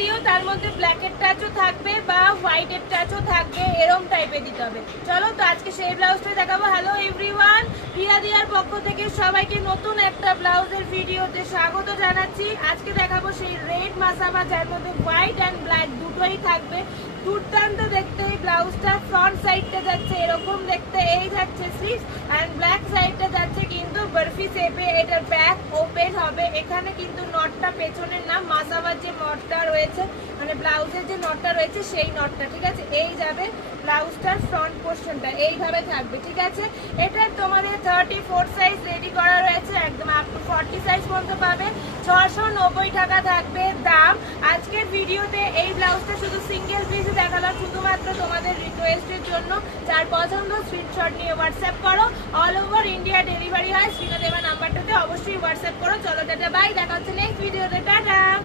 দিও, তার মধ্যে ব্ল্যাকের টাচও থাকবে বা হোয়াইটের টাচও থাকবে, এরকম টাইপের দিতে হবে। চলো তো আজকে সেই ব্লাউজটা দেখাবো। হ্যালো এভরিওয়ান, প্রিয়া দিয়ার পক্ষ থেকে সবাইকে নতুন একটা ব্লাউজের ভিডিওতে স্বাগত জানাচ্ছি। আজকে দেখাবো সেই রেড মাসাবা, যার মধ্যে হোয়াইট অ্যান্ড ব্ল্যাক দুটোই থাকবে। দুর্দান্ত দেখতে এই ব্লাউজটা। ফ্রন্ট সাইডটা যাচ্ছে এরকম দেখতে, এই যাচ্ছে স্লিভস, অ্যান্ড ব্ল্যাক সাইডটা যাচ্ছে কিন্তু বরফি শেপে। এটার ব্যাক ওপেন হবে। এখানে কিন্তু নটটা পেছনের না, মাসাবার যে নটটা রয়েছে, মানে ব্লাউজের যে নটটা রয়েছে সেই নটটা, ঠিক আছে? এই যাবে ব্লাউজটার ফ্রন্ট পোর্শনটা, এইভাবে থাকবে, ঠিক আছে? এটা তোমাদের 34 সাইজ রেডি করা রয়েছে, একদম আপ টু 40 সাইজ পর্যন্ত পাবে। 690 টাকা থাকবে দাম। আজকের ভিডিওতে এই ব্লাউজটা শুধু সিঙ্গেল পিস দেখালাম, শুধুমাত্র তোমাদের রিকোয়েস্টের জন্য। যার পছন্দ স্ক্রিনশট নিয়ে হোয়াটসঅ্যাপ করো। অল ওভার ইন্ডিয়া ডেলিভারি হয়। স্ক্রিনে দেওয়া নাম্বারটাতে অবশ্যই হোয়াটসঅ্যাপ করো। চলো টাটা, বাই, দেখা হচ্ছে নেক্সট ভিডিওতে। টাটা।